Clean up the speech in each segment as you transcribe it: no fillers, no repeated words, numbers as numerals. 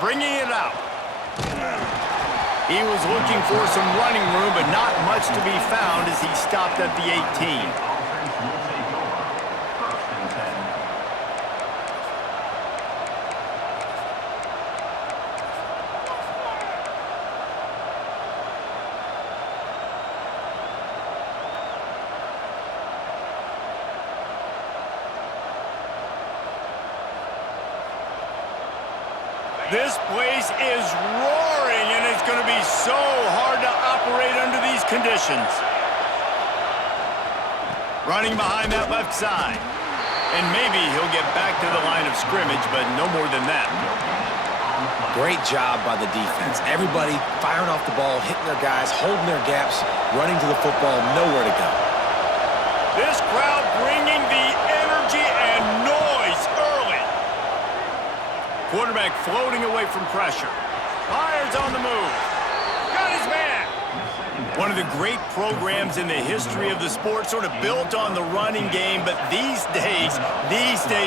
bringing it out. He was looking for some running room, but not much to be found as he stopped at the 18. This place is roaring, and it's going to be so hard to operate under these conditions. Running behind that left side. And maybe he'll get back to the line of scrimmage, but no more than that. Great job by the defense. Everybody firing off the ball, hitting their guys, holding their gaps, running to the football, nowhere to go. This crowd bringing the energy and noise early. Quarterback floating away from pressure. Fires on the move. Got his man. One of the great programs in the history of the sport, sort of built on the running game, but these days,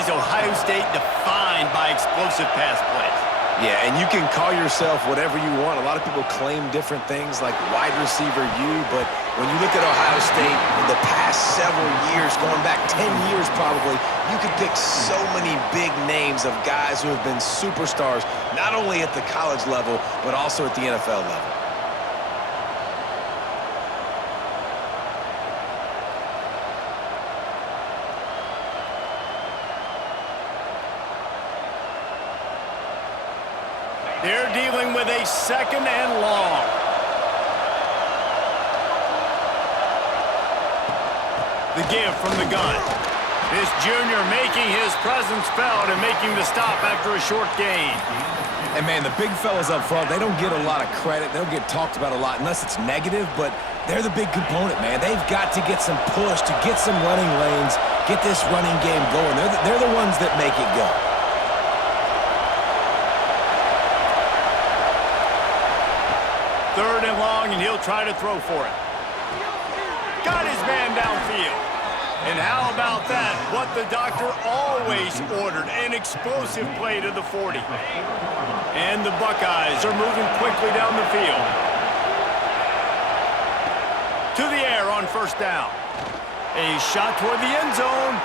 Ohio State defined by explosive pass plays. Yeah, and you can call yourself whatever you want. A lot of people claim different things like wide receiver U, but when you look at Ohio State in the past several years, going back 10 years probably, you could pick so many big names of guys who have been superstars, not only at the college level, but also at the NFL level. They're dealing with a second and long. The give from the gun. This junior making his presence felt and making the stop after a short gain. And, man, the big fellas up front, they don't get a lot of credit. They don't get talked about a lot unless it's negative, but they're the big component, man. They've got to get some push, to get some running lanes, get this running game going. They're the ones that make it go. Third and long, and he'll try to throw for it. Got his man downfield. And how about that? What the doctor always ordered, an explosive play to the 40. And the Buckeyes are moving quickly down the field. To the air on first down. A shot toward the end zone.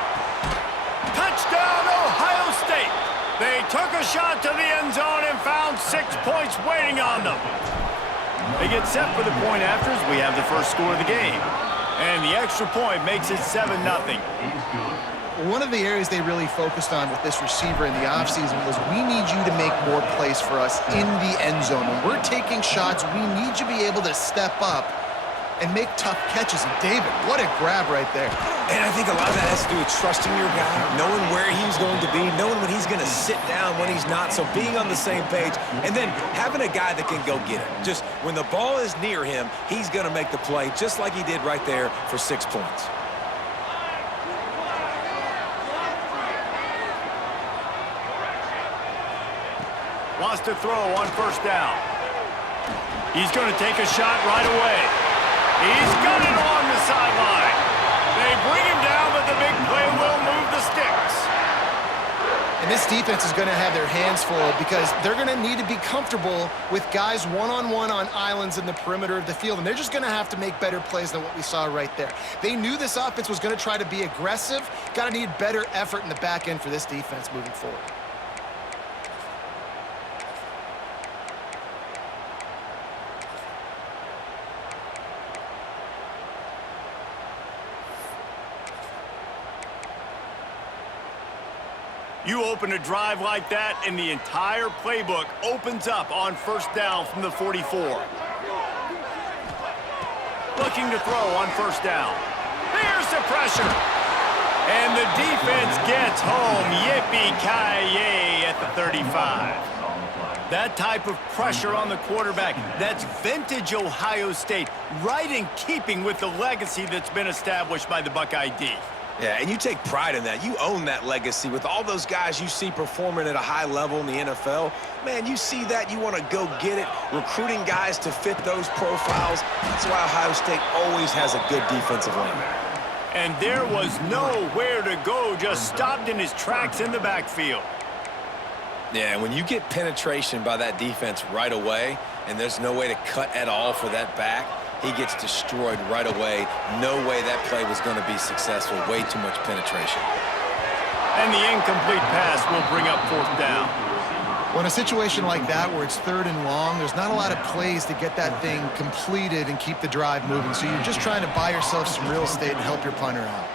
Touchdown, Ohio State. They took a shot to the end zone and found 6 points waiting on them. They get set for the point after as we have the first score of the game. And the extra point makes it 7-0. One of the areas they really focused on with this receiver in the offseason was we need you to make more plays for us in the end zone. When we're taking shots, we need you to be able to step up and make tough catches. And David, what a grab right there. And I think a lot of that has to do with trusting your guy, knowing where he's going to be, knowing when he's going to sit down, when he's not, so being on the same page, and then having a guy that can go get it. Just when the ball is near him, he's going to make the play, just like he did right there for 6 points. Wants to throw on first down. He's going to take a shot right away. He's got it along the sideline. They bring him down, but the big play will move the sticks. And this defense is going to have their hands full because they're going to need to be comfortable with guys one-on-one on islands in the perimeter of the field, and they're just going to have to make better plays than what we saw right there. They knew this offense was going to try to be aggressive. Got to need better effort in the back end for this defense moving forward. You open a drive like that, and the entire playbook opens up on first down from the 44. Looking to throw on first down. There's the pressure. And the defense gets home. Yippee-ki-yay at the 35. That type of pressure on the quarterback, that's vintage Ohio State, right in keeping with the legacy that's been established by the Buckeye D. Yeah, and you take pride in that. You own that legacy with all those guys you see performing at a high level in the NFL. Man, you see that, you want to go get it, recruiting guys to fit those profiles. That's why Ohio State always has a good defensive line. And there was nowhere to go, just stopped in his tracks in the backfield. Yeah, and when you get penetration by that defense right away, and there's no way to cut at all for that back, he gets destroyed right away. No way that play was going to be successful. Way too much penetration. And the incomplete pass will bring up 4th down. Well, in a situation like that where it's 3rd and long, there's not a lot of plays to get that thing completed and keep the drive moving. So you're just trying to buy yourself some real estate and help your punter out.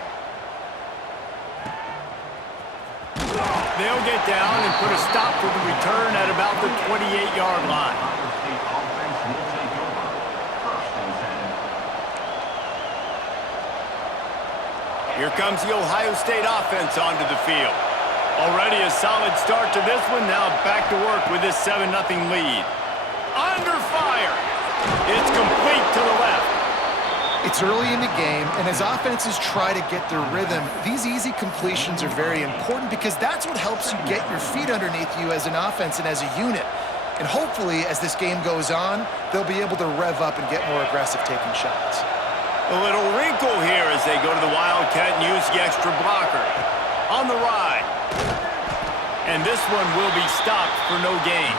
They'll get down and put a stop to the return at about the 28-yard line. Here comes the Ohio State offense onto the field. Already a solid start to this one. Now back to work with this 7-0 lead. Under fire. It's complete to the left. It's early in the game, and as offenses try to get their rhythm, these easy completions are very important because that's what helps you get your feet underneath you as an offense and as a unit. And hopefully, as this game goes on, they'll be able to rev up and get more aggressive taking shots. A little wrinkle here as they go to the Wildcat and use the extra blocker. On the ride. And this one will be stopped for no gain.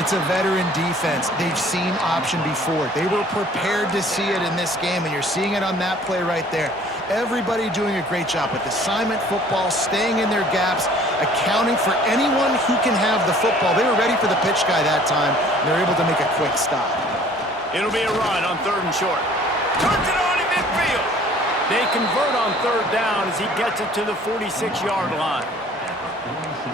It's a veteran defense. They've seen option before. They were prepared to see it in this game, and you're seeing it on that play right there. Everybody doing a great job with assignment football, staying in their gaps, accounting for anyone who can have the football. They were ready for the pitch guy that time, and they're able to make a quick stop. It'll be a run on 3rd and short. Turns it on in midfield. They convert on 3rd down as he gets it to the 46-yard line.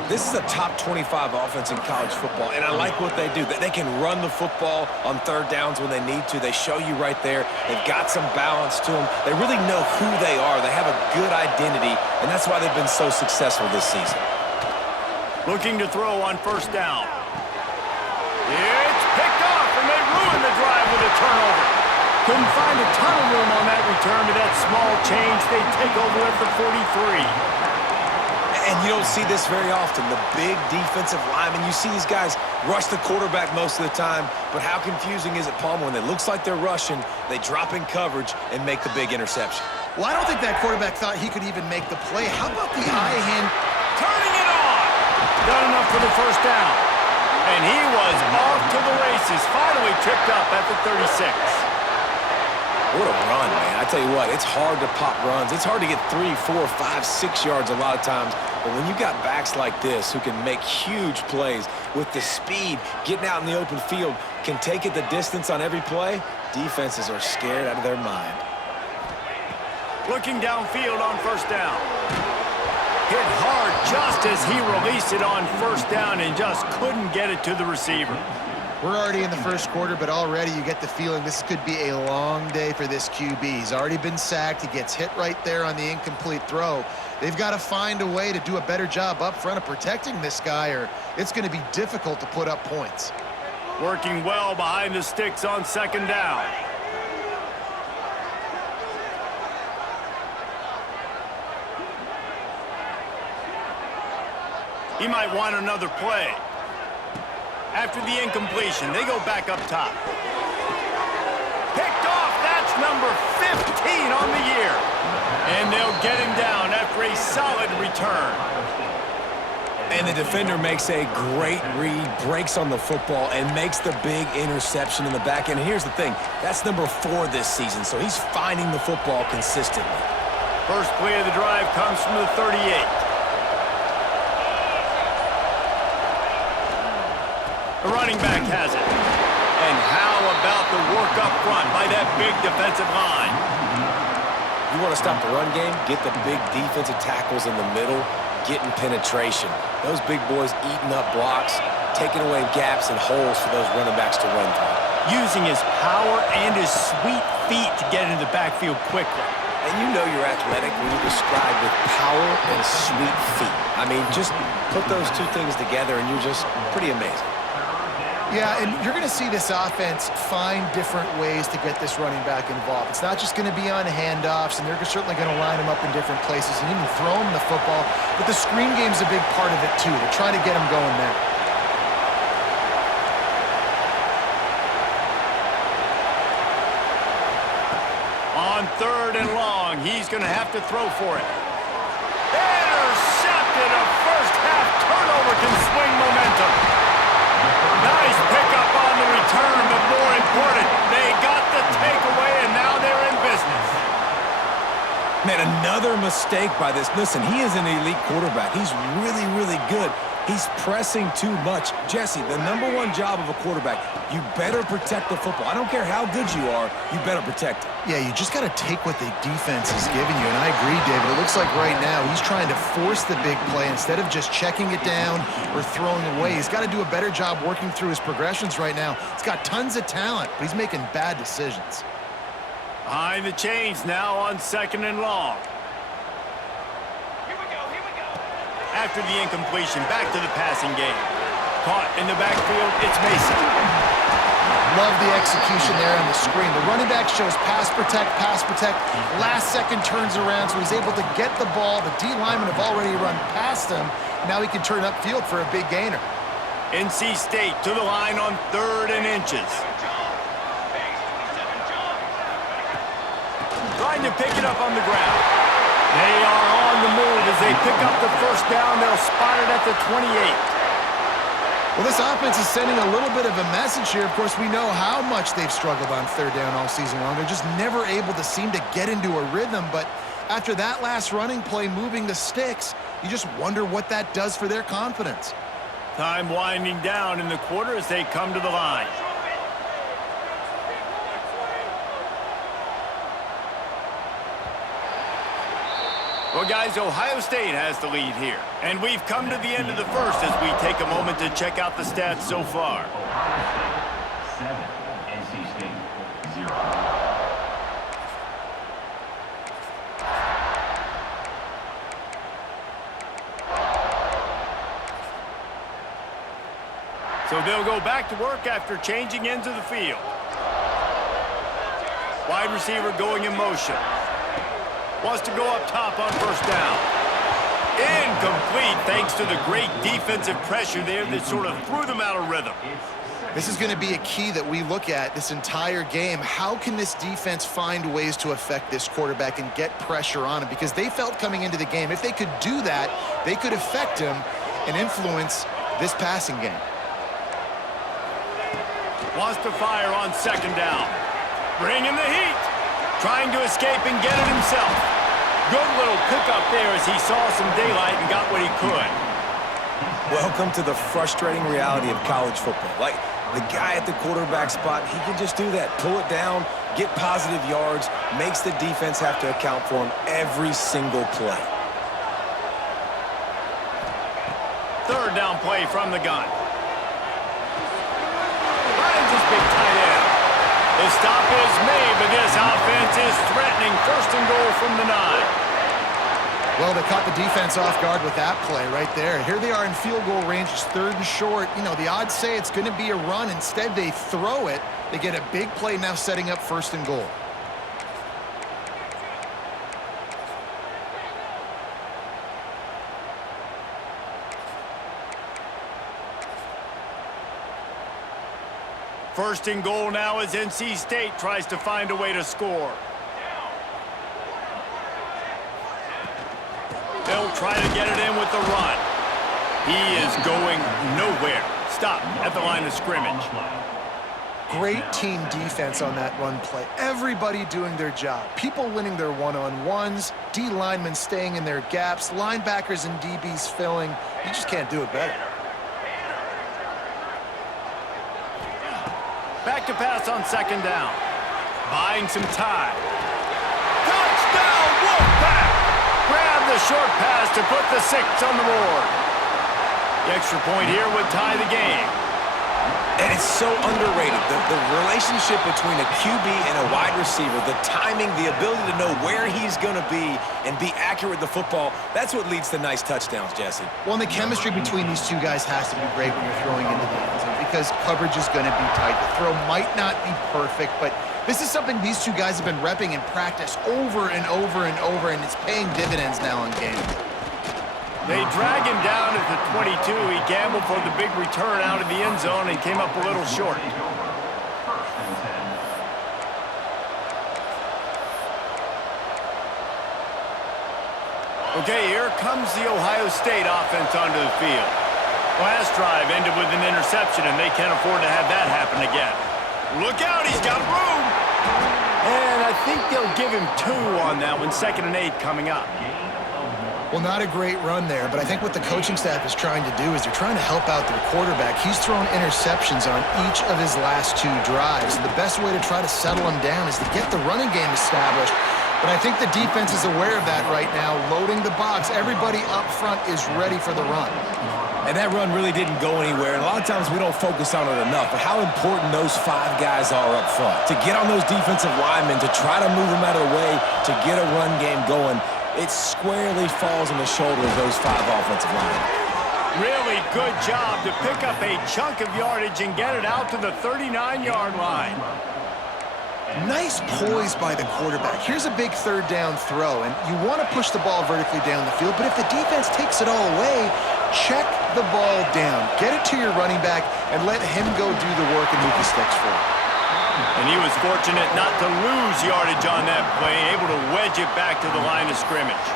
This is a top 25 offense in college football, and I like what they do. They can run the football on 3rd downs when they need to. They show you right there. They've got some balance to them. They really know who they are. They have a good identity, and that's why they've been so successful this season. Looking to throw on 1st down. It's picked off, and they ruin the drive with a turnover. Couldn't find a ton of room on that return to that small change. They take over at the 43. And you don't see this very often. The big defensive linemen, you see these guys rush the quarterback most of the time, but how confusing is it, Palmer, when it looks like they're rushing, they drop in coverage and make the big interception? Well, I don't think that quarterback thought he could even make the play. How about the eye hand? Turning it on. Done enough for the 1st down. And he was off to the races, finally tripped up at the 36. What a run, man. I tell you what, it's hard to pop runs. It's hard to get 3, 4, 5, 6 yards a lot of times. But when you got backs like this who can make huge plays with the speed, getting out in the open field, can take it the distance on every play, defenses are scared out of their mind. Looking downfield on 1st down. Hit hard just as he released it on 1st down and just couldn't get it to the receiver. We're already in the 1st quarter, but already you get the feeling this could be a long day for this QB. He's already been sacked. He gets hit right there on the incomplete throw. They've got to find a way to do a better job up front of protecting this guy, or it's going to be difficult to put up points. Working well behind the sticks on 2nd down. He might want another play. After the incompletion, they go back up top. Picked off, that's number 15 on the year. And they'll get him down after a solid return. And the defender makes a great read, breaks on the football, and makes the big interception in the back end. And here's the thing, that's number 4 this season, so he's finding the football consistently. First play of the drive comes from the 38. The running back has it. And how about the work up front by that big defensive line? You want to stop the run game? Get the big defensive tackles in the middle, getting penetration. Those big boys eating up blocks, taking away gaps and holes for those running backs to run through. Using his power and his sweet feet to get into the backfield quickly. And you know you're athletic when you describe with power and sweet feet. I mean, just put those two things together and you're just pretty amazing. Yeah, and you're going to see this offense find different ways to get this running back involved. It's not just going to be on handoffs, and they're certainly going to line him up in different places and even throw him the football. But the screen game's a big part of it, too. They're trying to get him going there. On 3rd and long, he's going to have to throw for it. Intercepted, a first-half turnover can swing momentum. Nice pickup on the return, but more important, they got the takeaway, and now they're in business. Man, another mistake by this. Listen, he is an elite quarterback. He's really, really good. He's pressing too much. Jesse, the number one job of a quarterback, you better protect the football. I don't care how good you are, you better protect it. Yeah, you just got to take what the defense is giving you, and I agree, David. It looks like right now he's trying to force the big play instead of just checking it down or throwing away. He's got to do a better job working through his progressions right now. He's got tons of talent, but he's making bad decisions. Behind the chains now on 2nd and long. After the incompletion, back to the passing game. Caught in the backfield, it's Mason. Love the execution there on the screen. The running back shows pass protect, pass protect. Last second turns around, so he's able to get the ball. The D linemen have already run past him. Now he can turn upfield for a big gainer. NC State to the line on 3rd and inches. Trying to pick it up on the ground. They are on the move as they pick up the first down. They'll spot it at the 28. Well, this offense is sending a little bit of a message here. Of course, we know how much they've struggled on 3rd down all season long. They're just never able to seem to get into a rhythm. But after that last running play moving the sticks, you just wonder what that does for their confidence. Time winding down in the quarter as they come to the line. Well, guys, Ohio State has the lead here. And we've come to the end of the first as we take a moment to check out the stats so far. Ohio State 7, NC State 0. So they'll go back to work after changing into the field. Wide receiver going in motion. Wants to go up top on 1st down. Incomplete thanks to the great defensive pressure there that sort of threw them out of rhythm. This is going to be a key that we look at this entire game. How can this defense find ways to affect this quarterback and get pressure on him? Because they felt coming into the game, if they could do that, they could affect him and influence this passing game. Wants to fire on 2nd down. Bringing the heat. Trying to escape and get it himself. Good little pickup there as he saw some daylight and got what he could. Welcome to the frustrating reality of college football. Like, the guy at the quarterback spot, he can just do that. Pull it down, get positive yards, makes the defense have to account for him every single play. 3rd down play from the gun. Finds his big tight end. The stop is made, but this offense is threatening 1st and goal from the 9. Well, they caught the defense off guard with that play right there. Here they are in field goal range, it's 3rd and short. You know, the odds say it's going to be a run. Instead, they throw it. They get a big play now setting up 1st and goal. First and goal now as NC State tries to find a way to score. They'll try to get it in with the run. He is going nowhere. Stop at the line of scrimmage. Great team defense on that run play. Everybody doing their job. People winning their one-on-ones, D linemen staying in their gaps, linebackers and DBs filling. You just can't do it better. Back to pass on 2nd down. Buying some time. Touchdown, Wolfpack! Grab the short pass to put the 6 on the board. The extra point here would tie the game. And it's so underrated. The relationship between a QB and a wide receiver, the timing, the ability to know where he's going to be and be accurate with the football, that's what leads to nice touchdowns, Jesse. Well, and the chemistry between these two guys has to be great when you're throwing into the end zone because coverage is going to be tight. The throw might not be perfect, but this is something these two guys have been repping in practice over and over and over, and it's paying dividends now in games. They drag him down at the 22. He gambled for the big return out of the end zone and came up a little short. Okay, here comes the Ohio State offense onto the field. Last drive ended with an interception, and they can't afford to have that happen again. Look out, he's got room! And I think they'll give him 2 on that one, 2nd and 8 coming up. Well, not a great run there, but I think what the coaching staff is trying to do is they're trying to help out their quarterback. He's thrown interceptions on each of his last 2 drives. The best way to try to settle him down is to get the running game established. But I think the defense is aware of that right now, loading the box. Everybody up front is ready for the run. And that run really didn't go anywhere. And a lot of times we don't focus on it enough, but how important those 5 guys are up front. To get on those defensive linemen, to try to move them out of the way, to get a run game going, it squarely falls on the shoulder of those 5 offensive linemen. Really good job to pick up a chunk of yardage and get it out to the 39-yard line. Nice poise by the quarterback. Here's a big 3rd down throw, and you want to push the ball vertically down the field, but if the defense takes it all away, check the ball down. Get it to your running back and let him go do the work and move the sticks for you. And he was fortunate not to lose yardage on that play, able to wedge it back to the line of scrimmage.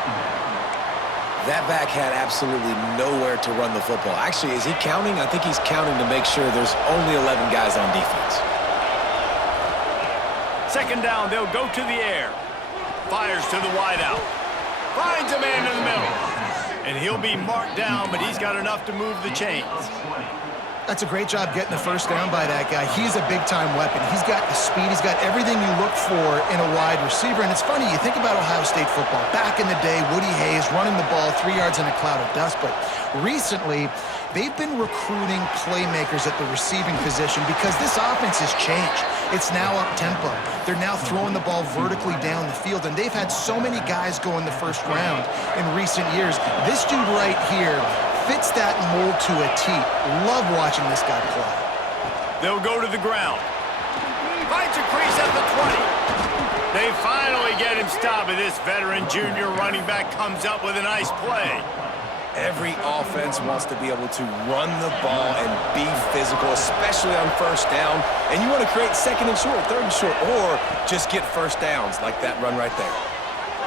That back had absolutely nowhere to run the football. Actually, is he counting? I think he's counting to make sure there's only 11 guys on defense. 2nd down, they'll go to the air. Fires to the wideout. Finds a man in the middle. And he'll be marked down, but he's got enough to move the chains. That's a great job getting the 1st down by that guy. He's a big-time weapon. He's got the speed. He's got everything you look for in a wide receiver. And it's funny, you think about Ohio State football. Back in the day, Woody Hayes running the ball 3 yards in a cloud of dust. But recently, they've been recruiting playmakers at the receiving position because this offense has changed. It's now up-tempo. They're now throwing the ball vertically down the field, and they've had so many guys go in the 1st round in recent years. This dude right here fits that mold to a T. Love watching this guy play. They'll go to the ground. Finds a crease at the 20. They finally get him stopped, and this veteran junior running back comes up with a nice play. Every offense wants to be able to run the ball and be physical, especially on 1st down. And you want to create 2nd and short, 3rd and short, or just get 1st downs like that run right there.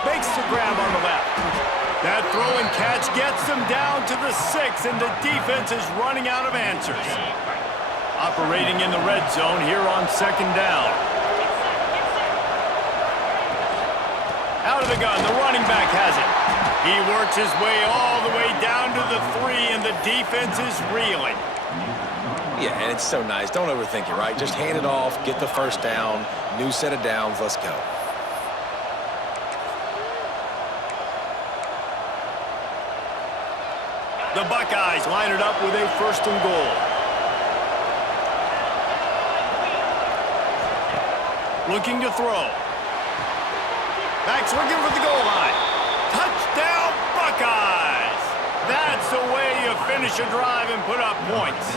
Makes the grab on the left. That throw and catch gets them down to the 6, and the defense is running out of answers. Operating in the red zone here on 2nd down. Out of the gun, the running back has it. He works his way all the way down to the 3, and the defense is reeling. Yeah, and it's so nice. Don't overthink it, right? Just hand it off, get the 1st down, new set of downs, let's go. The Buckeyes line it up with a 1st and goal. Looking to throw. Back swinging for the goal line. Touchdown, Buckeyes! That's the way you finish a drive and put up points.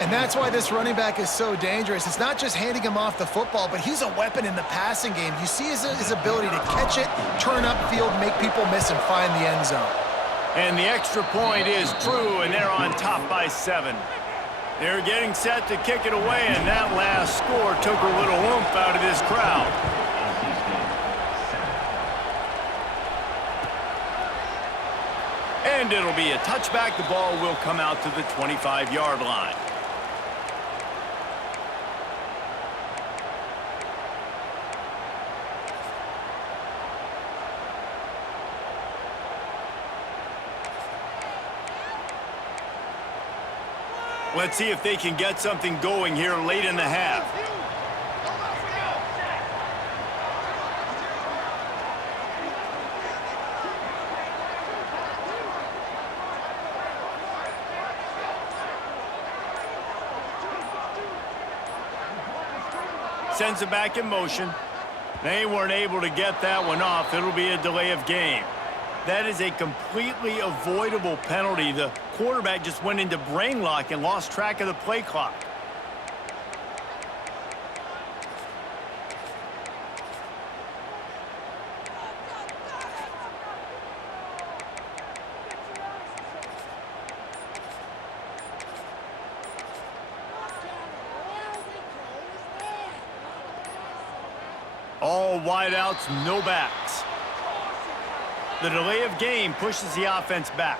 And that's why this running back is so dangerous. It's not just handing him off the football, but he's a weapon in the passing game. You see his ability to catch it, turn upfield, make people miss, and find the end zone. And the extra point is true, and they're on top by 7. They're getting set to kick it away, and that last score took a little oomph out of this crowd. And it'll be a touchback. The ball will come out to the 25-yard line. Let's see if they can get something going here late in the half. Sends it back in motion. They weren't able to get that one off. It'll be a delay of game. That is a completely avoidable penalty. The quarterback just went into brain lock and lost track of the play clock. All wideouts, no backs. The delay of game pushes the offense back.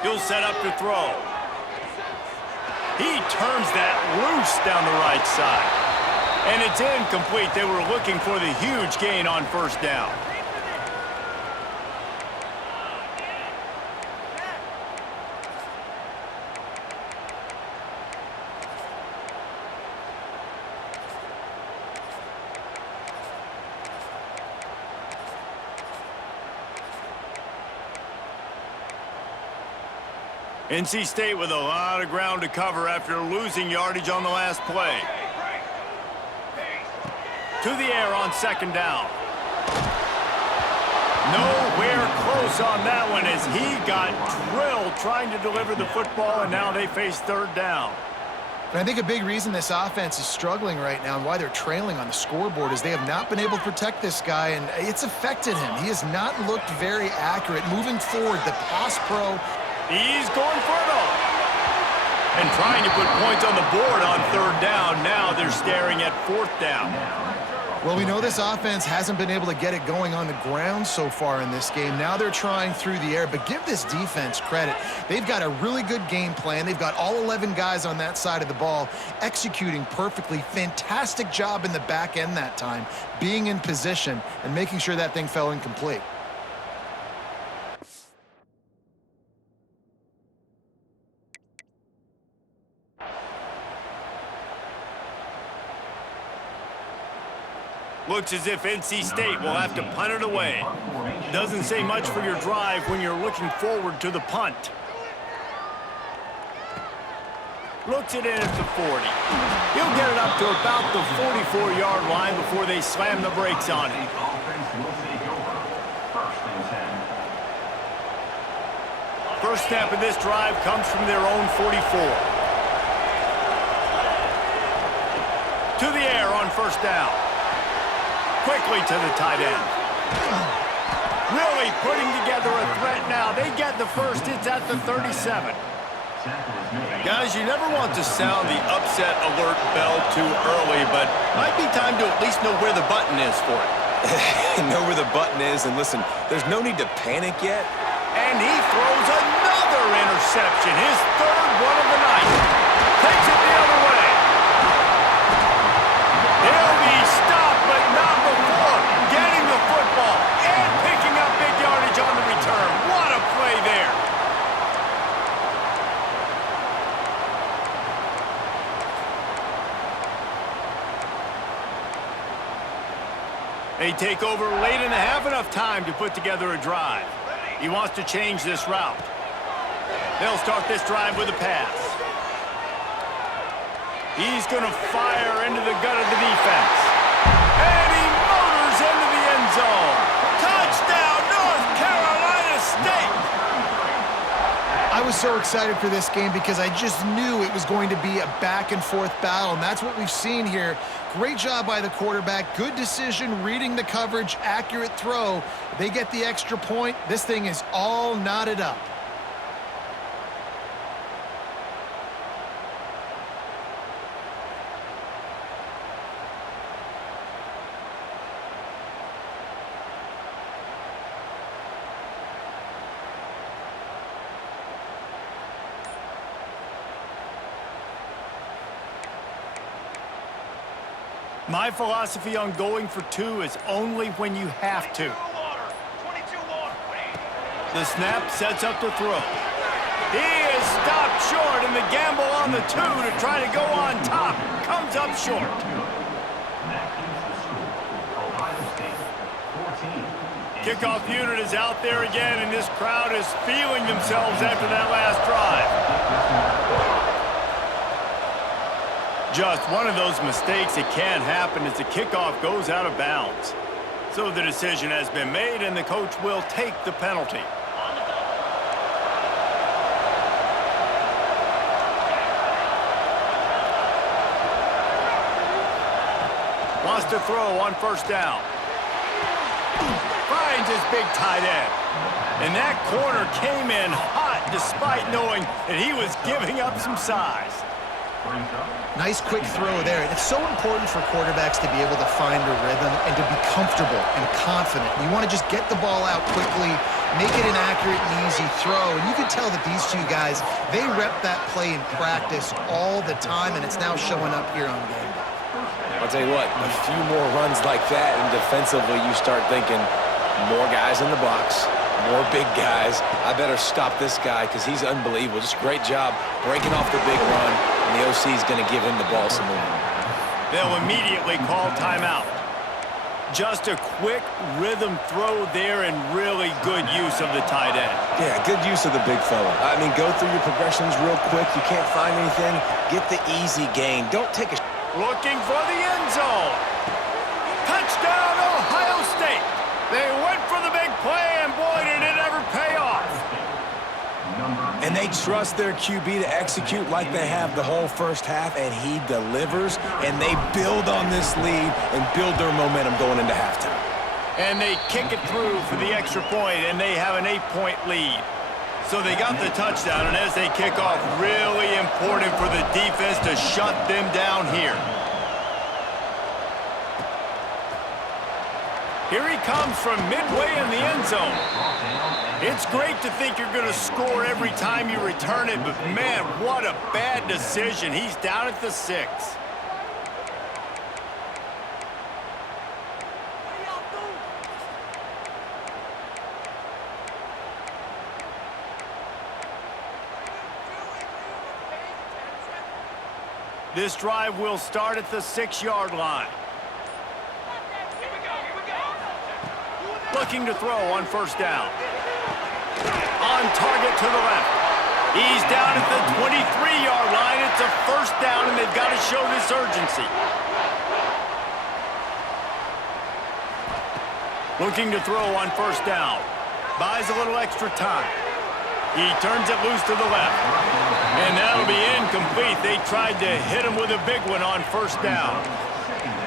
He'll set up to throw. He turns that loose down the right side. And it's incomplete. They were looking for the huge gain on first down. NC State with a lot of ground to cover after losing yardage on the last play. To the air on second down. Nowhere close on that one as he got drilled trying to deliver the football, and now they face third down. And I think a big reason this offense is struggling right now and why they're trailing on the scoreboard is they have not been able to protect this guy, and it's affected him. He has not looked very accurate. Moving forward, the pass pro. He's going for it all. And trying to put points on the board on third down. Now they're staring at fourth down. Well, we know this offense hasn't been able to get it going on the ground so far in this game. Now they're trying through the air, but give this defense credit. They've got a really good game plan. They've got all 11 guys on that side of the ball executing perfectly. Fantastic job in the back end that time, being in position and making sure that thing fell incomplete. Looks as if NC State will have to punt it away. Doesn't say much for your drive when you're looking forward to the punt. Looks it in at the 40. He'll get it up to about the 44-yard line before they slam the brakes on it. First snap of this drive comes from their own 44. To the air on first down. Quickly to the tight end. Really putting together a threat now. They get the first. It's at the 37. Guys, you never want to sound the upset alert bell too early, but might be time to at least know where the button is for it. Know where the button is, and listen, there's no need to panic yet. And he throws another interception. His third one of the night. Takes it the other way. He'll be stopped, but not before getting the football and picking up big yardage on the return. What a play there. They take over late in the half, enough time to put together a drive. He wants to change this route. They'll start this drive with a pass. He's going to fire into the gut of the defense. And he motors into the end zone. Touchdown, North Carolina State! I was so excited for this game because I just knew it was going to be a back-and-forth battle, and that's what we've seen here. Great job by the quarterback. Good decision, reading the coverage, accurate throw. They get the extra point. This thing is all knotted up. My philosophy on going for two is only when you have to. The snap sets up to throw. He is stopped short in the gamble on the two to try to go on top. Comes up short. Kickoff unit is out there again, and this crowd is feeling themselves after that last drive. Just one of those mistakes that can happen as the kickoff goes out of bounds. So the decision has been made, and the coach will take the penalty. Wants to throw on first down. Finds his big tight end. And that corner came in hot despite knowing that he was giving up some size. Nice quick throw there. It's so important for quarterbacks to be able to find a rhythm and to be comfortable and confident. You want to just get the ball out quickly, make it an accurate and easy throw. And you can tell that these two guys, they rep that play in practice all the time, and it's now showing up here on game day. I'll tell you what, a few more runs like that, and defensively you start thinking more guys in the box, more big guys. I better stop this guy because he's unbelievable. Just a great job breaking off the big run, and the OC is going to give him the ball some more. They'll immediately call timeout. Just a quick rhythm throw there and really good use of the tight end. Yeah, good use of the big fella. I mean, go through your progressions real quick. You can't find anything, get the easy gain. Don't take a... Looking for the end zone. Touchdown, Ohio State. They went for the big play, and boy, did it ever pay off. And they trust their QB to execute like they have the whole first half, and he delivers, and they build on this lead and build their momentum going into halftime. And they kick it through for the extra point, and they have an 8-point lead. So they got the touchdown, and as they kick off, really important for the defense to shut them down here. Here he comes from midway in the end zone. It's great to think you're going to score every time you return it, but man, what a bad decision. He's down at the 6. This drive will start at the 6-yard line. Looking to throw on first down. On target to the left. He's down at the 23-yard line. It's a first down, and they've got to show this urgency. Looking to throw on first down. Buys a little extra time. He turns it loose to the left. And that'll be incomplete. They tried to hit him with a big one on first down.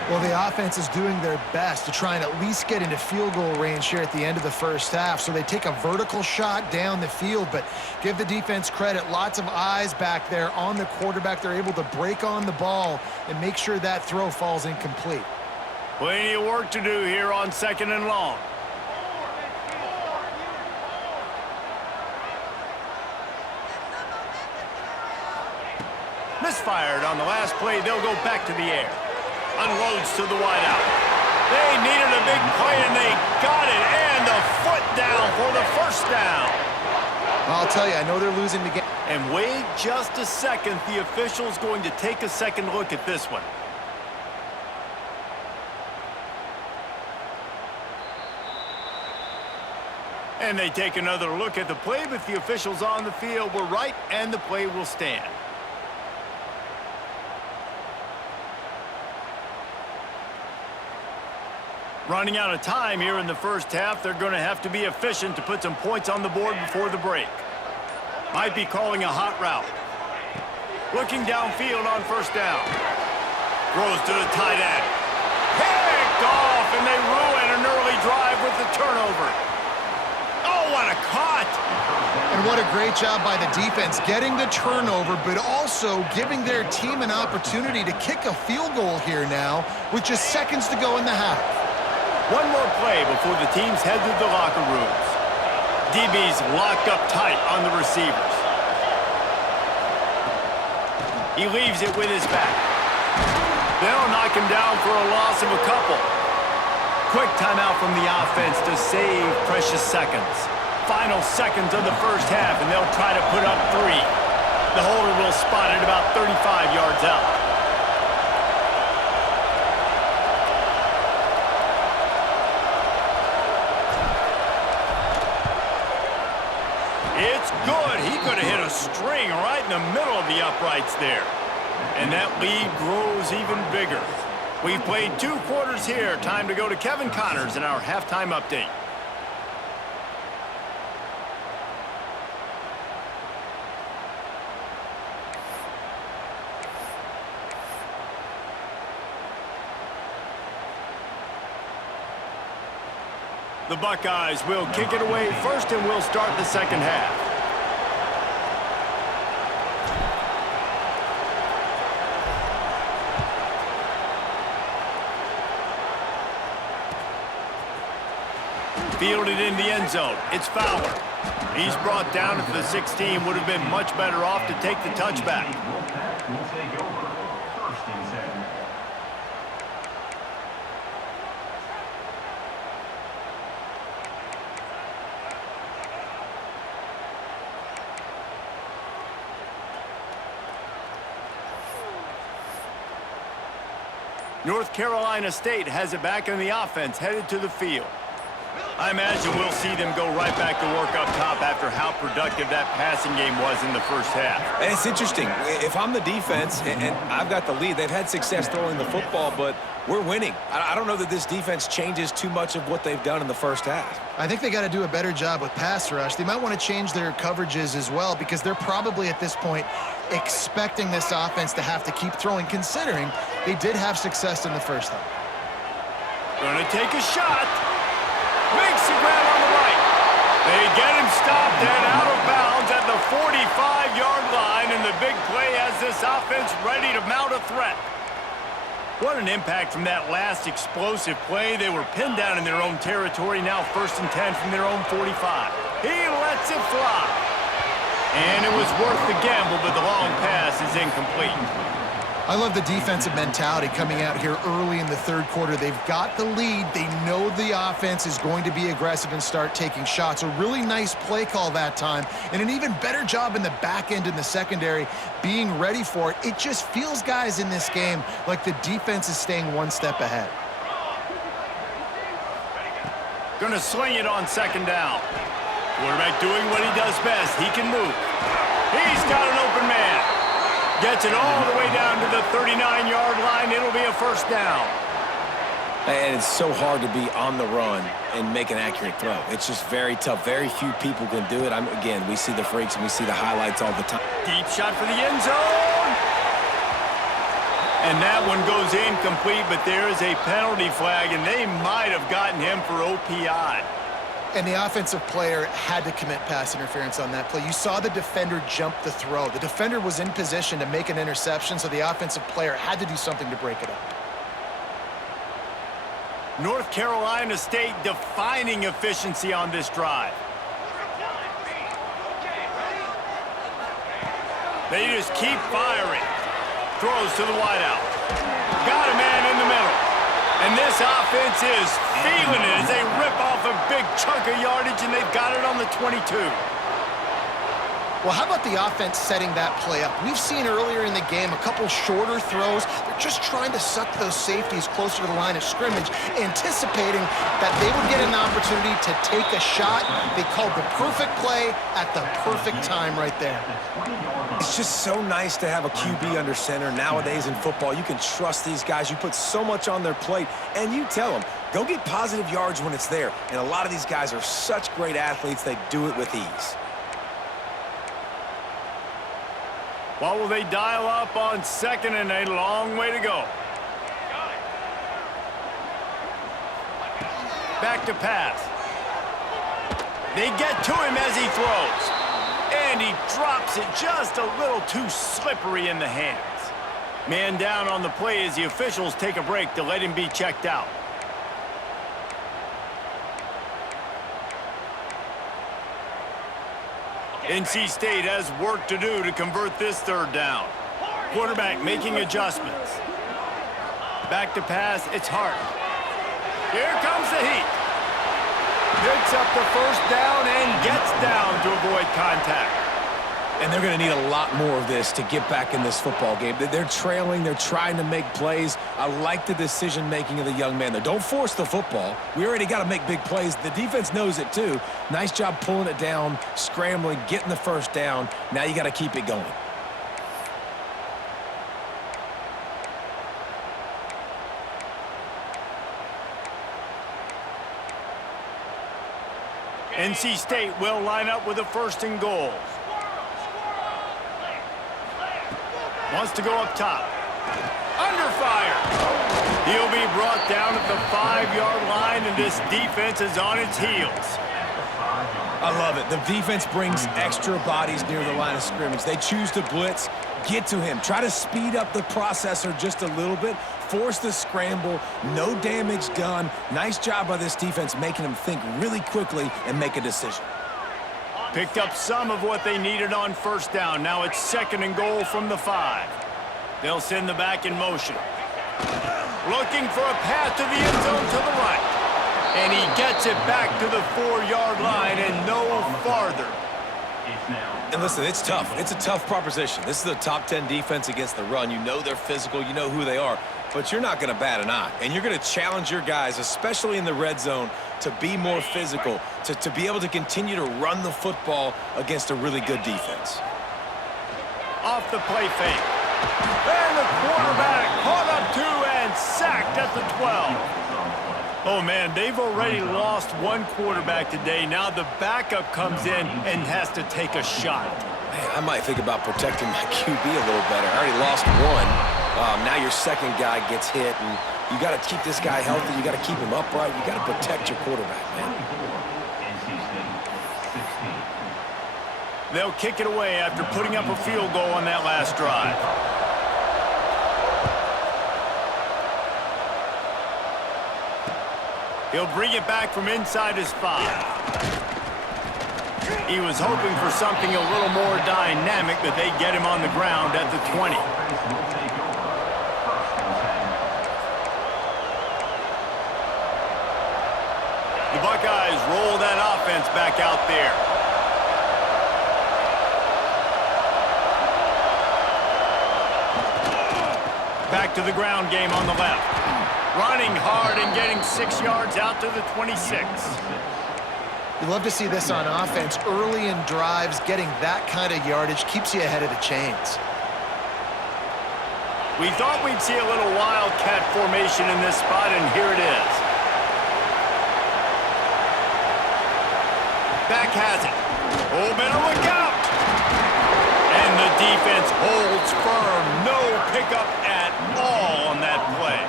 Well, the offense is doing their best to try and at least get into field goal range here at the end of the first half. So they take a vertical shot down the field, but give the defense credit. Lots of eyes back there on the quarterback. They're able to break on the ball and make sure that throw falls incomplete. Plenty of work to do here on 2nd and long. Misfired on the last play. They'll go back to the air. Unloads to the wideout. They needed a big play, and they got it. And the foot down for the first down. I'll tell you, I know they're losing the game. And wait just a second. The official's going to take a second look at this one. And they take another look at the play, but the officials on the field were right, and the play will stand. Running out of time here in the first half. They're going to have to be efficient to put some points on the board before the break. Might be calling a hot route. Looking downfield on first down. Throws to the tight end. Picked off, and they ruin an early drive with the turnover. Oh, what a cut! And what a great job by the defense getting the turnover, but also giving their team an opportunity to kick a field goal here now with just seconds to go in the half. One more play before the teams head to the locker rooms. DB's locked up tight on the receivers. He leaves it with his back. They'll knock him down for a loss of a couple. Quick timeout from the offense to save precious seconds. Final seconds of the first half, and they'll try to put up 3. The holder will spot it about 35 yards out. It's good. He could have hit a string right in the middle of the uprights there. And that lead grows even bigger. We've played 2 quarters here. Time to go to Kevin Connors in our halftime update. The Buckeyes will kick it away first, and we'll start the second half. Fielded in the end zone. It's Fowler. He's brought down at the 16. Would have been much better off to take the touchback. Wolfpack will take over. First and 7. North Carolina State has it back in the offense, headed to the field. I imagine we'll see them go right back to work up top after how productive that passing game was in the first half. And it's interesting. If I'm the defense and I've got the lead, they've had success throwing the football, but we're winning. I don't know that this defense changes too much of what they've done in the first half. I think they got to do a better job with pass rush. They might want to change their coverages as well because they're probably at this point expecting this offense to have to keep throwing, considering they did have success in the first half. Gonna take a shot. Makes the grab on the right. They get him stopped and out of bounds at the 45-yard line, and the big play has this offense ready to mount a threat. What an impact from that last explosive play. They were pinned down in their own territory, now 1st and 10 from their own 45. He lets it fly. And it was worth the gamble, but the long pass is incomplete. I love the defensive mentality coming out here early in the third quarter. They've got the lead. They know the offense is going to be aggressive and start taking shots. A really nice play call that time, and an even better job in the back end in the secondary being ready for it. It just feels, guys, in this game like the defense is staying one step ahead. Gonna sling it on 2nd down. Quarterback doing what he does best. He can move. He's got an open man. Gets it all the way down to the 39-yard line. It'll be a 1st down. And it's so hard to be on the run and make an accurate throw. It's just very tough. Very few people can do it. Again, we see the freaks and we see the highlights all the time. Deep shot for the end zone. And that one goes incomplete, but there is a penalty flag, and they might have gotten him for OPI. And the offensive player had to commit pass interference on that play. You saw the defender jump the throw. The defender was in position to make an interception, so the offensive player had to do something to break it up. North Carolina State defining efficiency on this drive. They just keep firing. Throws to the wideout. Got a man in the middle. And this offense is feeling it as they rip off a big chunk of yardage, and they've got it on the 22. Well, how about the offense setting that play up? We've seen earlier in the game a couple shorter throws. They're just trying to suck those safeties closer to the line of scrimmage, anticipating that they would get an opportunity to take a shot. They called the perfect play at the perfect time right there. It's just so nice to have a QB under center. Nowadays in football, you can trust these guys. You put so much on their plate, and you tell them, go get positive yards when it's there. And a lot of these guys are such great athletes, they do it with ease. What will they dial up on 2nd and a long way to go? Back to pass. They get to him as he throws. And he drops it just a little too slippery in the hands. Man down on the play as the officials take a break to let him be checked out. NC State has work to do to convert this 3rd down. Quarterback making adjustments. Back to pass, it's Hart. Here comes the heat. Picks up the 1st down and gets down to avoid contact. And they're going to need a lot more of this to get back in this football game. They're trailing. They're trying to make plays. I like the decision-making of the young man there. Don't force the football. We already got to make big plays. The defense knows it, too. Nice job pulling it down, scrambling, getting the 1st down. Now you got to keep it going. NC State will line up with a 1st and goal. Wants to go up top. Under fire. He'll be brought down at the 5-yard line, and this defense is on its heels. I love it. The defense brings extra bodies near the line of scrimmage. They choose to blitz, get to him, try to speed up the processor just a little bit, force the scramble, no damage done. Nice job by this defense making them think really quickly and make a decision. Picked up some of what they needed on first down. Now it's 2nd and goal from the 5. They'll send the back in motion. Looking for a path to the end zone to the right. And he gets it back to the 4-yard line and no farther. And listen, it's tough. It's a tough proposition. This is a top 10 defense against the run. You know they're physical. You know who they are. But you're not going to bat an eye. And you're going to challenge your guys, especially in the red zone, to be more physical, to be able to continue to run the football against a really good defense. Off the play fake. And the quarterback caught up to and sacked at the 12. Oh, man, they've already lost one quarterback today. Now the backup comes in and has to take a shot. Man, I might think about protecting my QB a little better. I already lost one. Now your second guy gets hit, and you got to keep this guy healthy. You got to keep him upright. You got to protect your quarterback, man. They'll kick it away after putting up a field goal on that last drive. He'll bring it back from inside his 5. He was hoping for something a little more dynamic, but they get him on the ground at the 20. The Buckeyes roll that offense back out there. Back to the ground game on the left. Running hard and getting 6 yards out to the 26. You love to see this on offense. Early in drives, getting that kind of yardage keeps you ahead of the chains. We thought we'd see a little wildcat formation in this spot, and here it is. Back has it. Oh, better look out. And the defense holds firm. No pickup at all on that play.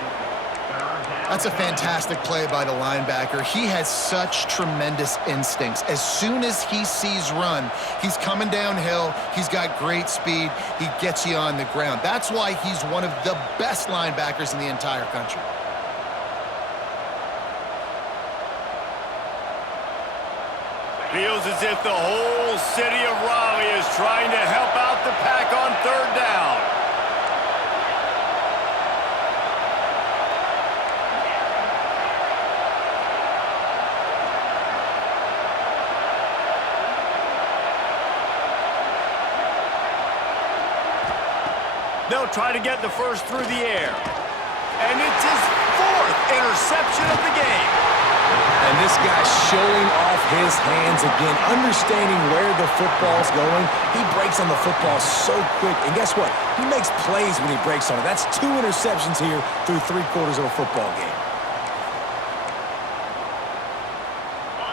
That's a fantastic play by the linebacker. He has such tremendous instincts. As soon as he sees run, he's coming downhill. He's got great speed. He gets you on the ground. That's why he's one of the best linebackers in the entire country. Feels as if the whole city of Raleigh is trying to help out the Pack on 3rd down. They'll try to get the first through the air. And it's his 4th interception of the game. And this guy's showing off his hands again, understanding where the football's going. He breaks on the football so quick. And guess what? He makes plays when he breaks on it. That's 2 interceptions here through 3/4 of a football game.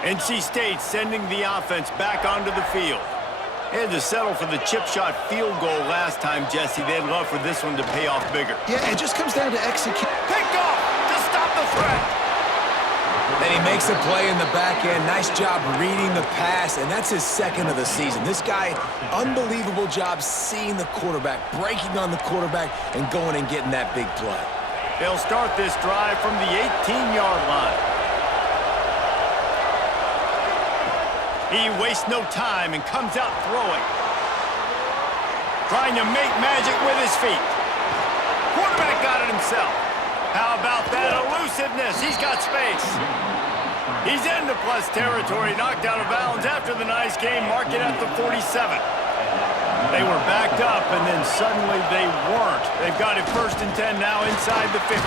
NC State sending the offense back onto the field. They had to settle for the chip shot field goal last time, Jesse. They'd love for this one to pay off bigger. Yeah, it just comes down to execute. Pick off to stop the threat. And he makes a play in the back end. Nice job reading the pass, and that's his 2nd of the season. This guy, unbelievable job seeing the quarterback, breaking on the quarterback, and going and getting that big play. They'll start this drive from the 18-yard line. He wastes no time and comes out throwing. Trying to make magic with his feet. Quarterback got it himself. How about that elusiveness? He's got space. He's into plus territory, knocked out of bounds after the nice game, mark it at the 47. They were backed up, and then suddenly they weren't. They've got it 1st and 10 now inside the 50.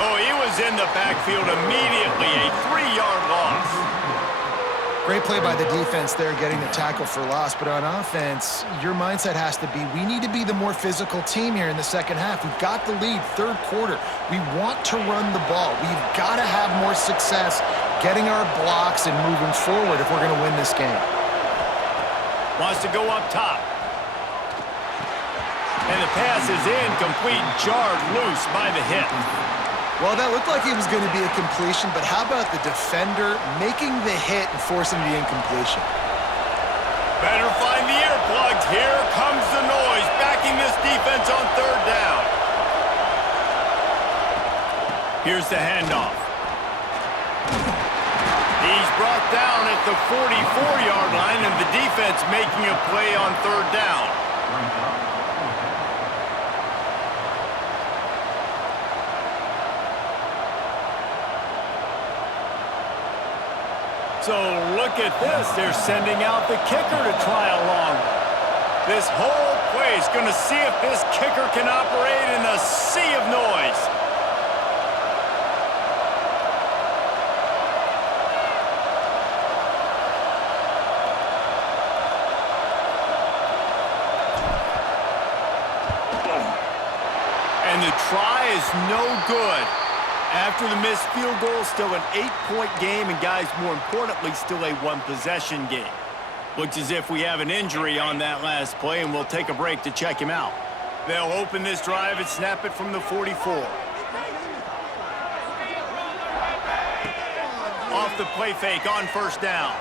Oh, he was in the backfield immediately, a 3-yard loss. Great play by the defense there, getting the tackle for loss. But on offense, your mindset has to be, we need to be the more physical team here in the second half. We've got the lead, 3rd quarter. We want to run the ball. We've got to have more success getting our blocks and moving forward if we're going to win this game. Wants to go up top. And the pass is incomplete, jarred loose by the hit. Well, that looked like it was going to be a completion, but how about the defender making the hit and forcing the incompletion? Better find the earplugs. Here comes the noise, backing this defense on third down. Here's the handoff. He's brought down at the 44-yard line, and the defense making a play on third down. So look at this. They're sending out the kicker to try a long one. This whole play is going to see if this kicker can operate in a sea of noise. And the try is no good. After the missed field goal, still an 8-point game, and guys, more importantly, still a one-possession game. Looks as if we have an injury on that last play, and we'll take a break to check him out. They'll open this drive and snap it from the 44. Off the play fake on first down.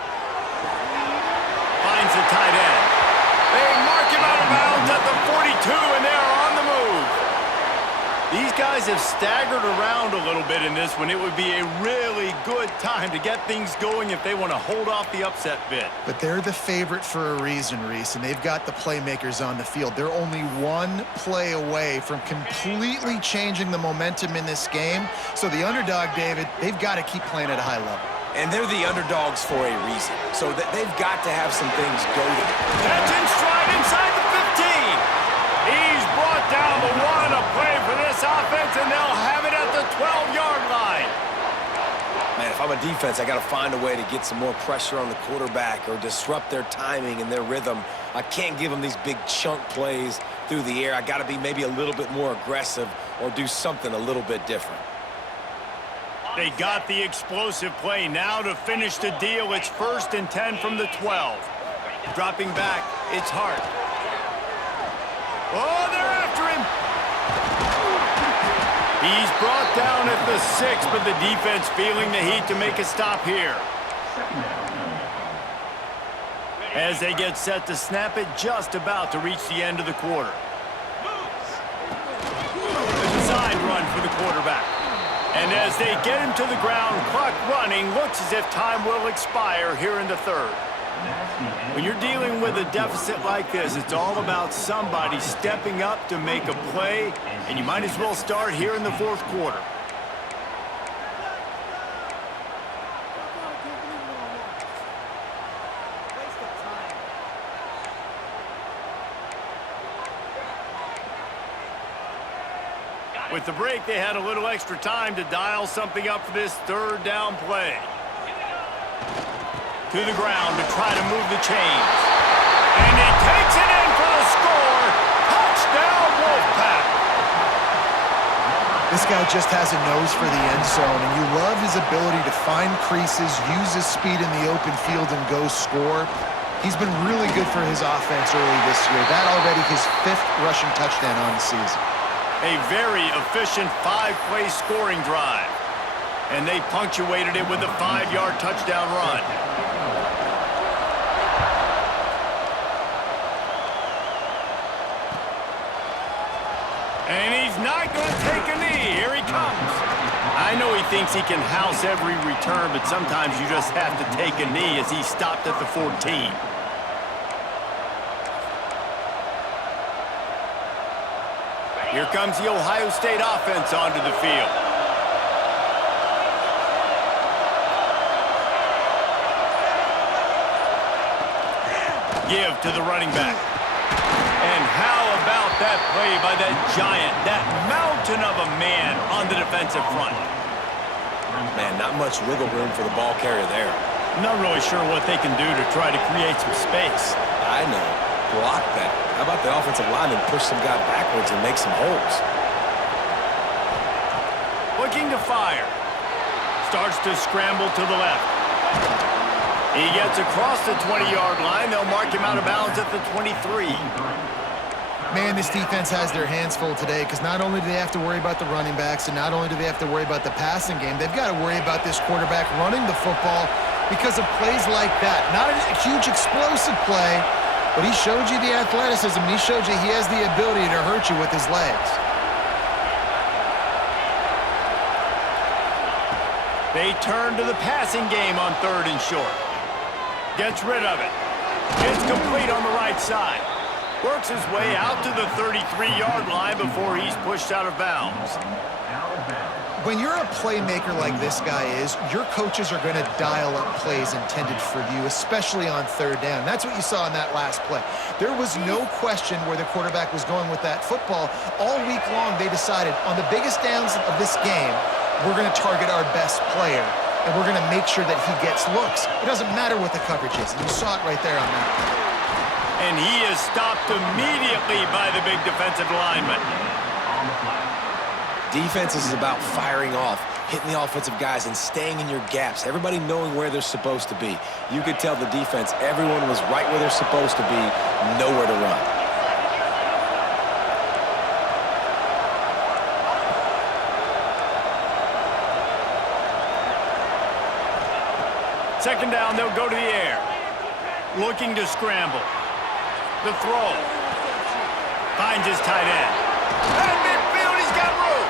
Finds the tight end. They mark him out of bounds at the 42, and they're on the move. These guys have staggered around a little bit in this one. It would be a really good time to get things going if they want to hold off the upset bid. But they're the favorite for a reason, Reese, and they've got the playmakers on the field. They're only one play away from completely changing the momentum in this game. So the underdog, David, they've got to keep playing at a high level. And they're the underdogs for a reason. So they've got to have some things go to them. That's in stride inside the 15. He's brought down the one, a play for this offense, and they'll have it at the 12-yard line. Man, if I'm a defense, I got to find a way to get some more pressure on the quarterback or disrupt their timing and their rhythm. I can't give them these big chunk plays through the air. I got to be maybe a little bit more aggressive or do something a little bit different. They got the explosive play. Now to finish the deal, it's 1st and 10 from the 12. Dropping back, it's Hart. Oh, they're after him. He's brought down at the 6, but the defense feeling the heat to make a stop here. As they get set to snap it, just about to reach the end of the quarter. There's a side run for the quarterback. And as they get him to the ground, clock running, looks as if time will expire here in the 3rd. When you're dealing with a deficit like this, it's all about somebody stepping up to make a play, and you might as well start here in the 4th quarter. With the break, they had a little extra time to dial something up for this 3rd down play. To the ground to try to move the chains. And he takes it in for the score. Touchdown, Wolfpack. This guy just has a nose for the end zone, and you love his ability to find creases, use his speed in the open field, and go score. He's been really good for his offense early this year. That already his 5th rushing touchdown on the season. A very efficient 5-play scoring drive. And they punctuated it with a 5-yard touchdown run. And he's not going to take a knee. Here he comes. I know he thinks he can house every return, but sometimes you just have to take a knee as he stopped at the 14. Here comes the Ohio State offense onto the field. Give to the running back. And how about that play by that giant, that mountain of a man on the defensive front? Man, not much wiggle room for the ball carrier there. I'm not really sure what they can do to try to create some space. I know. Block that. How about the offensive lineman push some guy backwards and make some holes? Looking to fire. Starts to scramble to the left. He gets across the 20-yard line. They'll mark him out of bounds at the 23. Man, this defense has their hands full today because not only do they have to worry about the running backs and not only do they have to worry about the passing game, they've got to worry about this quarterback running the football because of plays like that. Not a huge explosive play, but he showed you the athleticism, and he showed you he has the ability to hurt you with his legs. They turn to the passing game on 3rd and short. Gets rid of it. It's complete on the right side. Works his way out to the 33-yard line before he's pushed out of bounds. When you're a playmaker like this guy is, your coaches are going to dial up plays intended for you, especially on 3rd down. That's what you saw in that last play. There was no question where the quarterback was going with that football. All week long, they decided on the biggest downs of this game, we're going to target our best player, and we're going to make sure that he gets looks. It doesn't matter what the coverage is. You saw it right there on that play. And he is stopped immediately by the big defensive lineman. Defense is about firing off, hitting the offensive guys, and staying in your gaps. Everybody knowing where they're supposed to be. You could tell the defense, everyone was right where they're supposed to be, nowhere to run. 2nd down, they'll go to the air. Looking to scramble. The throw. Finds his tight end. And midfield, he's got room.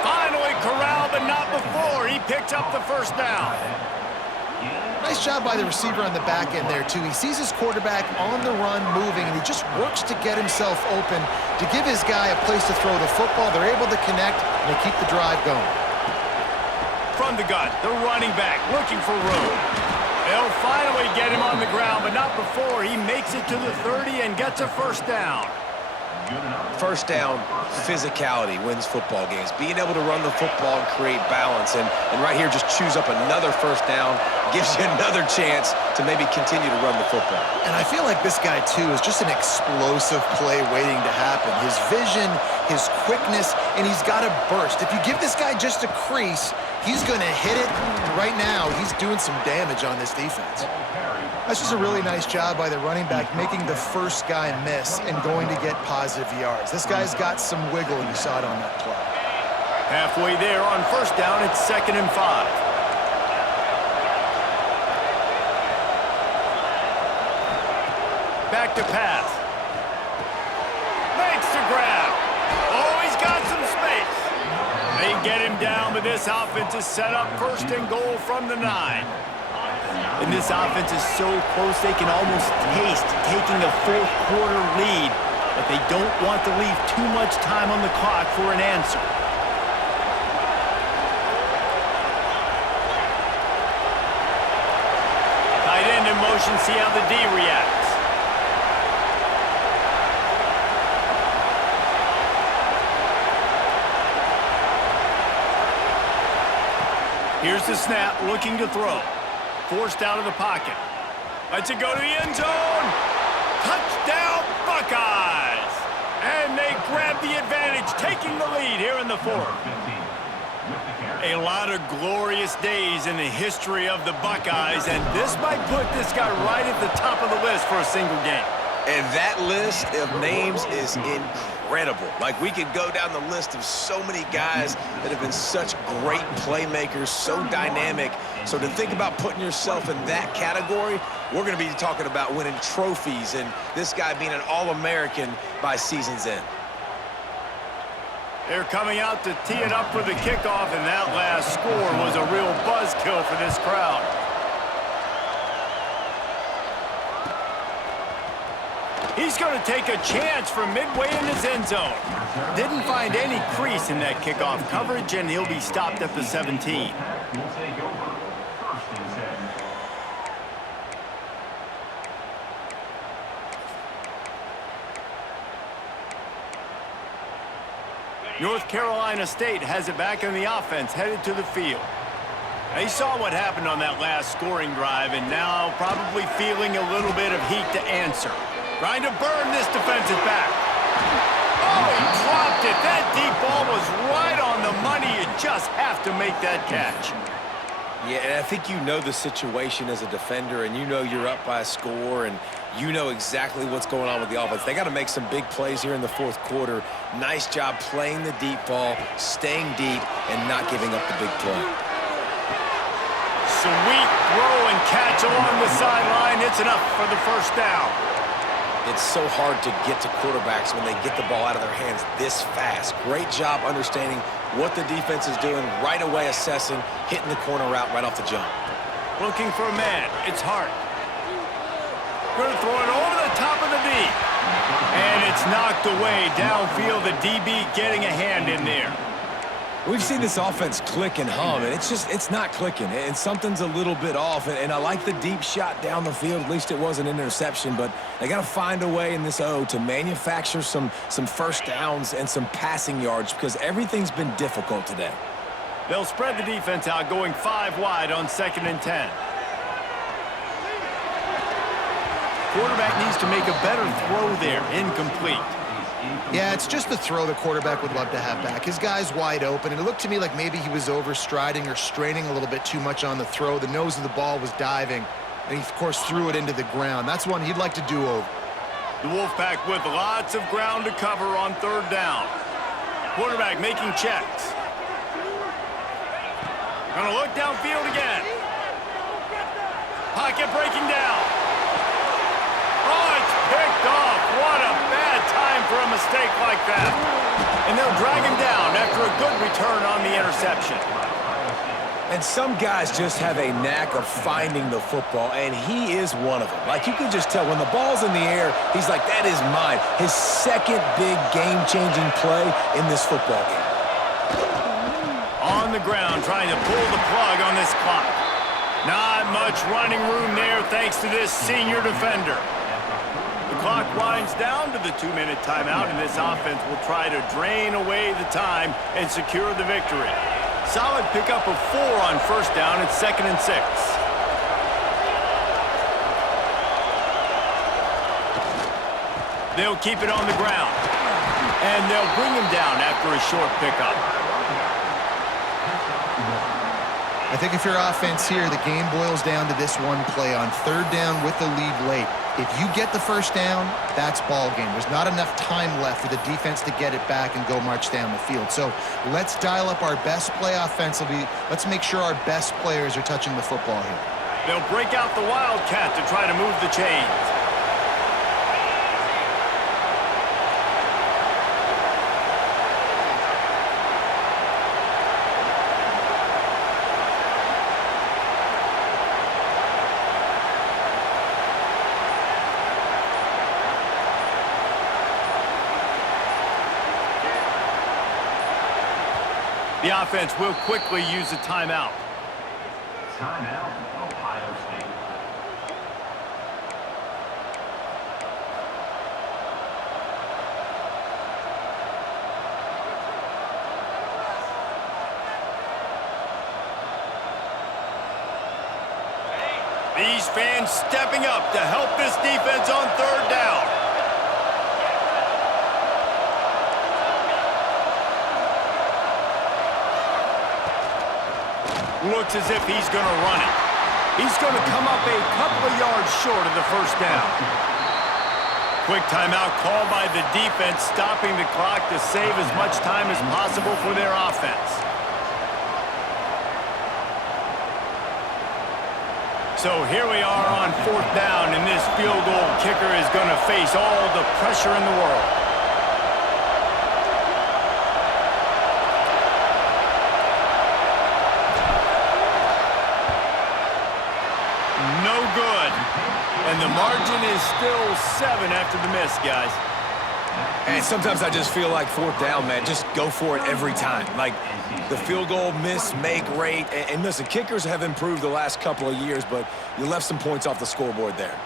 Finally corralled, but not before. He picks up the 1st down. Nice job by the receiver on the back end there, too. He sees his quarterback on the run moving, and he just works to get himself open to give his guy a place to throw the football. They're able to connect, and they keep the drive going. From the gun, the running back looking for room. They'll finally get him on the ground, but not before he makes it to the 30 and gets a 1st down. 1st down, physicality wins football games. Being able to run the football and create balance. And right here, just choose up another 1st down, gives you another chance to maybe continue to run the football. And I feel like this guy, too, is just an explosive play waiting to happen. His vision, his quickness, and he's got a burst. If you give this guy just a crease, he's going to hit it. Right now, he's doing some damage on this defense. That's just a really nice job by the running back, making the 1st guy miss and going to get positive yards. This guy's got some wiggle, and you saw it on that play. Halfway there on 1st down, it's 2nd and 5. Back to pass. Makes the grab. Oh, he's got some space. They get him down, but this offense is set up 1st and goal from the 9. And this offense is so close they can almost taste taking a 4th quarter lead, but they don't want to leave too much time on the clock for an answer. Tight end in motion, see how the D reacts. Here's the snap, looking to throw. Forced out of the pocket. Lets it go to the end zone. Touchdown, Buckeyes! And they grab the advantage, taking the lead here in the 4th. A lot of glorious days in the history of the Buckeyes, and this might put this guy right at the top of the list for a single game. And that list of names is incredible. Like, we could go down the list of so many guys that have been such great playmakers, so dynamic. So to think about putting yourself in that category, we're going to be talking about winning trophies and this guy being an All-American by season's end. They're coming out to tee it up for the kickoff, and that last score was a real buzzkill for this crowd. He's going to take a chance from midway in his end zone. Didn't find any crease in that kickoff coverage, and he'll be stopped at the 17. North Carolina State has it back in the offense, headed to the field. They saw what happened on that last scoring drive, and now probably feeling a little bit of heat to answer. Trying to burn this defensive back. Oh, he dropped it. That deep ball was right on the money. You just have to make that catch. Yeah, and I think you know the situation as a defender, and you know you're up by a score, and you know exactly what's going on with the offense. They got to make some big plays here in the fourth quarter. Nice job playing the deep ball, staying deep, and not giving up the big play. Sweet throw and catch along the sideline. It's enough for the first down. It's so hard to get to quarterbacks when they get the ball out of their hands this fast. Great job understanding what the defense is doing, right away assessing, hitting the corner route right off the jump. Looking for a man. It's Hart. Going to throw it over the top of the D. And it's knocked away downfield. The DB getting a hand in there. We've seen this offense click and hum, and it's not clicking, and something's a little bit off. And I like the deep shot down the field. At least it wasn't an interception, but they got to find a way in this O to manufacture some first downs and some passing yards because everything's been difficult today. They'll spread the defense out, going 5 wide on 2nd and 10. Quarterback needs to make a better throw there. Incomplete. Yeah, it's just the throw the quarterback would love to have back. His guy's wide open, and it looked to me like maybe he was overstriding or straining a little bit too much on the throw. The nose of the ball was diving, and he, of course, threw it into the ground. That's one he'd like to do over. The Wolfpack with lots of ground to cover on 3rd down. Quarterback making checks. Gonna look downfield again. Pocket breaking down. Oh, it's picked off. What a bad time for a mistake like that. And they'll drag him down after a good return on the interception. And some guys just have a knack of finding the football, and he is one of them. Like, you can just tell when the ball's in the air, he's like, that is mine. His second big game-changing play in this football game. On the ground, trying to pull the plug on this clock. Not much running room there thanks to this senior defender. The clock winds down to the 2-minute timeout, and this offense will try to drain away the time and secure the victory. Solid pickup of 4 on 1st down at 2nd and 6. They'll keep it on the ground, and they'll bring him down after a short pickup. I think if you're offense here, the game boils down to this one play on 3rd down with the lead late. If you get the first down, that's ball game. There's not enough time left for the defense to get it back and go march down the field. So let's dial up our best play offensively. Let's make sure our best players are touching the football here. They'll break out the Wildcat to try to move the chains. The offense will quickly use a timeout. Timeout, Ohio State. These fans stepping up to help this defense on 3rd down. Looks as if he's going to run it. He's going to come up a couple of yards short of the first down. Quick timeout called by the defense, stopping the clock to save as much time as possible for their offense. So here we are on 4th down, and this field goal kicker is going to face all the pressure in the world. No good. And the margin is still 7 after the miss, guys. And sometimes I just feel like 4th down, man, just go for it every time. Like, the field goal, miss, make, rate. And listen, kickers have improved the last couple of years, but you left some points off the scoreboard there.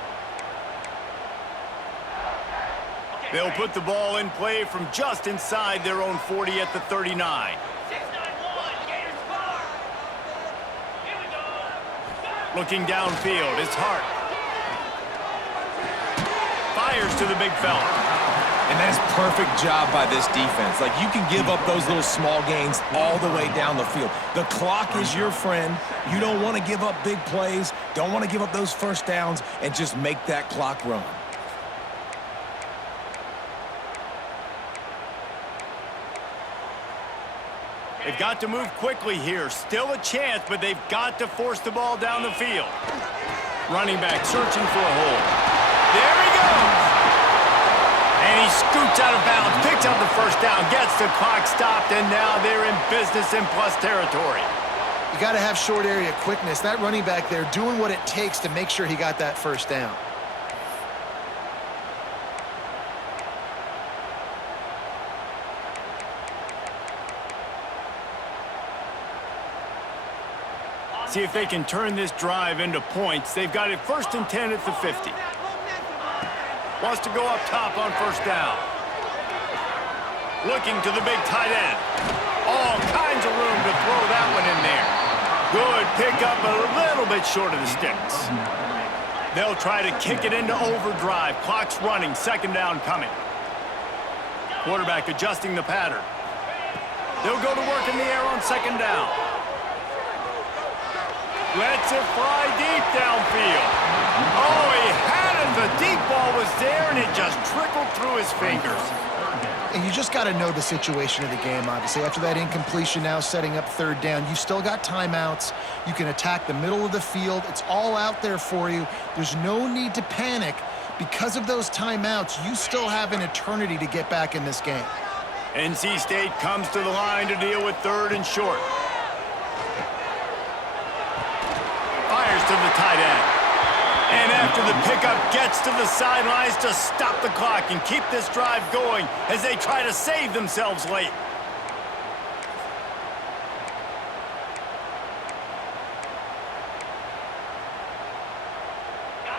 They'll put the ball in play from just inside their own 40 at the 39. Looking downfield, it's Hart. Fires to the big fella. And that's perfect job by this defense. Like, you can give up those little small gains all the way down the field. The clock is your friend. You don't want to give up big plays, don't want to give up those first downs, and just make that clock run. They've got to move quickly here. Still a chance, but they've got to force the ball down the field. Running back searching for a hole. There he goes! And he scoots out of bounds, picks up the first down, gets the clock stopped, and now they're in business in plus territory. You got to have short area quickness. That running back there doing what it takes to make sure he got that first down. See if they can turn this drive into points. They've got it 1st and 10 at the 50. Wants to go up top on first down. Looking to the big tight end. All kinds of room to throw that one in there. Good pickup, a little bit short of the sticks. They'll try to kick it into overdrive. Clock's running, 2nd down coming. Quarterback adjusting the pattern. They'll go to work in the air on 2nd down. Lets it fly deep downfield. Oh, he had it. The deep ball was there, and it just trickled through his fingers. And you just got to know the situation of the game, obviously. After that incompletion now setting up 3rd down, you still got timeouts. You can attack the middle of the field. It's all out there for you. There's no need to panic. Because of those timeouts, you still have an eternity to get back in this game. NC State comes to the line to deal with 3rd and short. Fires to the tight end. And after the pickup, gets to the sidelines to stop the clock and keep this drive going as they try to save themselves late.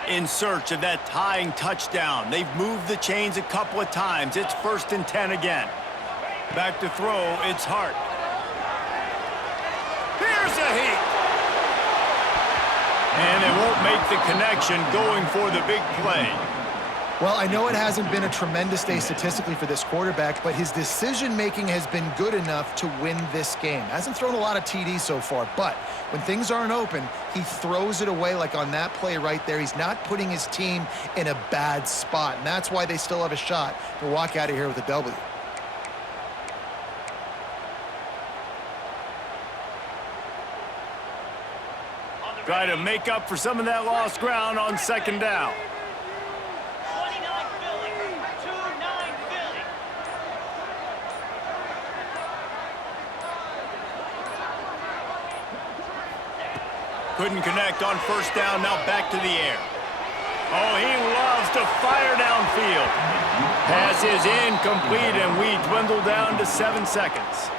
In search of that tying touchdown. They've moved the chains a couple of times. It's 1st and 10 again. Back to throw, it's Hart. Here's a heat. And they won't make the connection going for the big play. Well, I know it hasn't been a tremendous day statistically for this quarterback, but his decision-making has been good enough to win this game. Hasn't thrown a lot of TDs so far, but when things aren't open, he throws it away like on that play right there. He's not putting his team in a bad spot, and that's why they still have a shot to walk out of here with a W. Try to make up for some of that lost ground on 2nd down. Couldn't connect on 1st down, now back to the air. Oh, he loves to fire downfield. Pass is incomplete, and we dwindle down to 7 seconds.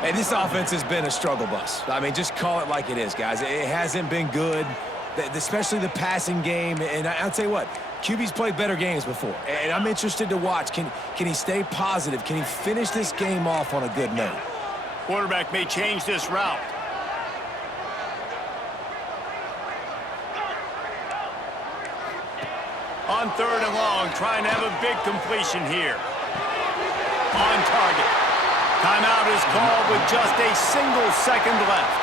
Hey, this offense has been a struggle bus. I mean, just call it like it is, guys. It hasn't been good, especially the passing game. And I'll tell you what, QB's played better games before. And I'm interested to watch. Can he stay positive? Can he finish this game off on a good note? Quarterback may change this route. On 3rd and long, trying to have a big completion here. On target. Timeout is called with just a single second left.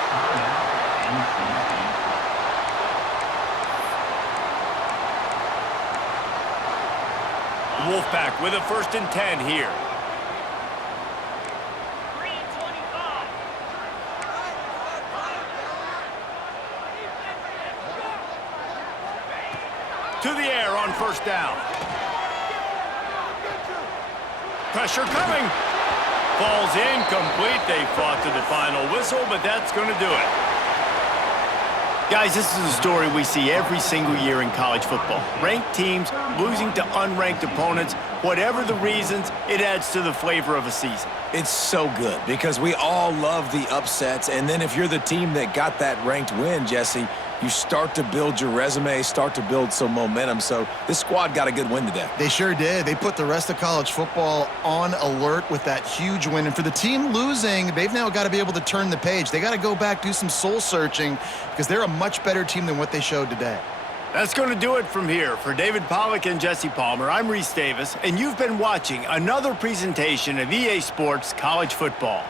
Wolfpack with a 1st and 10 here. To the air on 1st down. Pressure coming. Falls incomplete. They fought to the final whistle, but that's going to do it. Guys, this is a story we see every single year in college football. Ranked teams losing to unranked opponents. Whatever the reasons, it adds to the flavor of a season. It's so good because we all love the upsets. And then if you're the team that got that ranked win, Jesse, you start to build your resume, start to build some momentum. So this squad got a good win today. They sure did. They put the rest of college football on alert with that huge win. And for the team losing, they've now got to be able to turn the page. They got to go back, do some soul searching, because they're a much better team than what they showed today. That's going to do it from here. For David Pollack and Jesse Palmer, I'm Reese Davis, and you've been watching another presentation of EA Sports College Football.